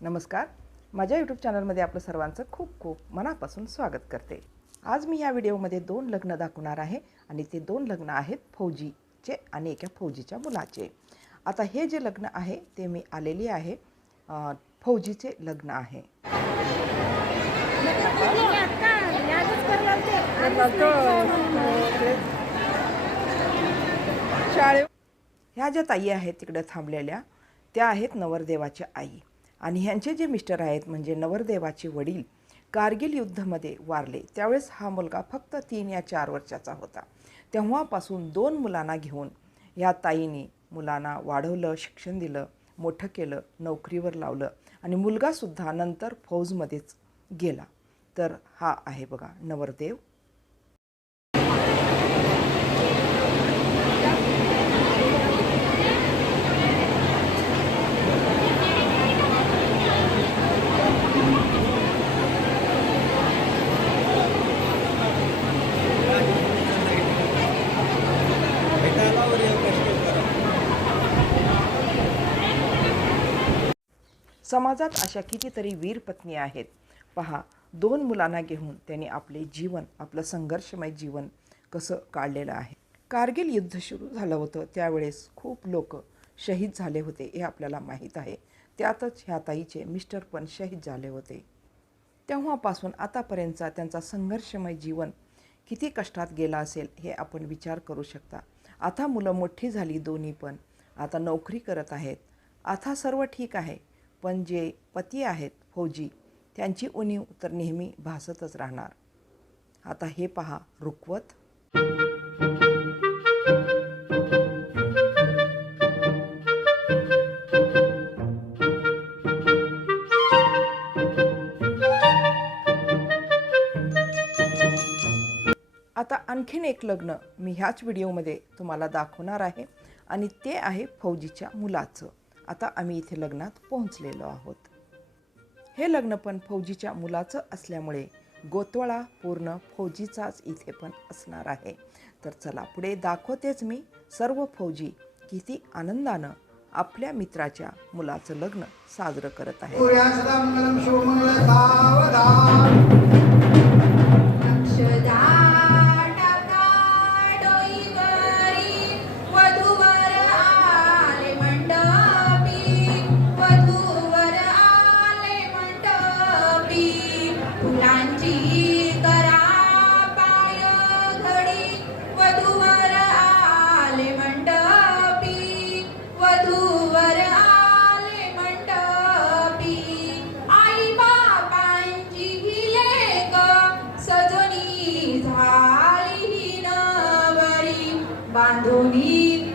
नमस्कार. माझ्या यूट्यूब चॅनलमध्ये आपलं सर्वांचं खूप खूप मनापासून स्वागत करते. आज मी या व्हिडिओमध्ये दोन लग्न दाखवणार आहे आणि ते दोन लग्न आहेत फौजीचे आणि एका फौजीच्या मुलाचे. आता हे जे लग्न आहे ते मी आलेली आहे फौजीचे लग्न आहे. शाळे ह्या ज्या ताई आहेत तिकडे थांबलेल्या त्या आहेत नवरदेवाच्या आई. आणि ह्यांचे जे मिस्टर आहेत म्हणजे नवरदेवाचे वडील कारगिल युद्धामध्ये वारले. त्यावेळेस हा मुलगा फक्त तीन या चार वर्षाचा होता. तेव्हापासून दोन मुलांना घेऊन ह्या ताईने मुलांना वाढवलं शिक्षण दिलं मोठं केलं नोकरीवर लावलं. आणि मुलगासुद्धा नंतर फौजमध्येच गेला. तर हा आहे बघा नवरदेव समाजात अशा कितीतरी वीर पत्नी आहेत. पहा दोन मुलांना घेऊन त्यांनी आपले जीवन आपलं संघर्षमय जीवन कसं काढलेलं आहे. कारगिल युद्ध सुरू झालं होतं. त्यावेळेस खूप लोक शहीद झाले होते हे आपल्याला माहीत आहे. त्यातच ह्या ताईचे मिस्टर पण शहीद झाले होते. तेव्हापासून आतापर्यंतचा त्यांचा संघर्षमय जीवन किती कष्टात गेला असेल हे आपण विचार करू शकता. आता मुलं मोठी झाली दोन्ही पण. आता नोकरी करत आहेत. आता सर्व ठीक आहे. पण जे पती आहेत फौजी त्यांची उणीव तर नेहमी भासतच राहणार. आता हे पहा रुखवत आता आणखीन एक लग्न मी ह्याच व्हिडिओमध्ये तुम्हाला दाखवणार आहे आणि ते आहे फौजीच्या मुलाचं. आता आम्ही इथे लग्नात पोहोचलेलो आहोत. हे लग्न पण फौजीच्या मुलाचं असल्यामुळे गोतवाळा पूर्ण फौजीचाच इथे पण असणार आहे. तर चला पुढे दाखवतेच मी सर्व फौजी किती आनंदानं आपल्या मित्राच्या मुलाचं लग्न साजरं करत आहे 伴着你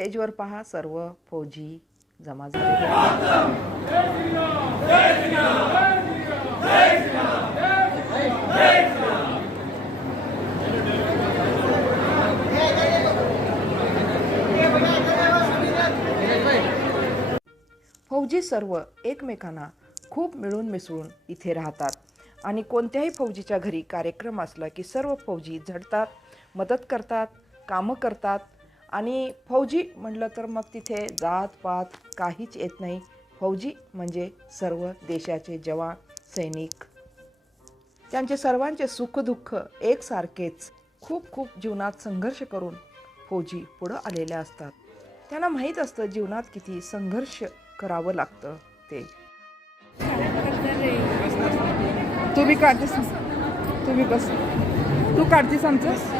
स्टेजवर पहा सर्व फौजी जमा झाले. फौजी सर्व एकमेकांना खूप मिळून मिसळून इथे राहतात. आणि कोणत्याही फौजीच्या घरी कार्यक्रम असला की सर्व फौजी झडतात मदत करतात कामं करतात आणि फौजी म्हटलं तर मग तिथे जात पात काहीच येत नाही. फौजी म्हणजे सर्व देशाचे जवान सैनिक. त्यांचे सर्वांचे सुखदुःख एकसारखेच खूप खूप जीवनात संघर्ष करून फौजी पुढं आलेल्या असतात. त्यांना माहीत असतं जीवनात किती संघर्ष करावं लागतं ते. तुम्ही काढतेस तू बस. तू काढतेस आमचं?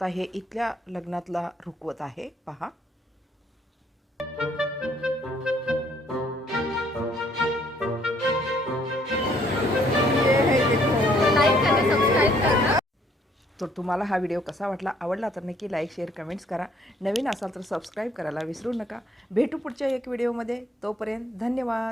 आता हे इथल्या लग्नातला रुकवत आहे. पहा. तर तुम्हाला हा व्हिडिओ कसा वाटला आवडला तर नक्की लाईक शेअर कमेंट्स करा. नवीन असाल तर सबस्क्राईब करायला विसरू नका. भेटू पुढच्या एक व्हिडिओमध्ये. तोपर्यंत धन्यवाद.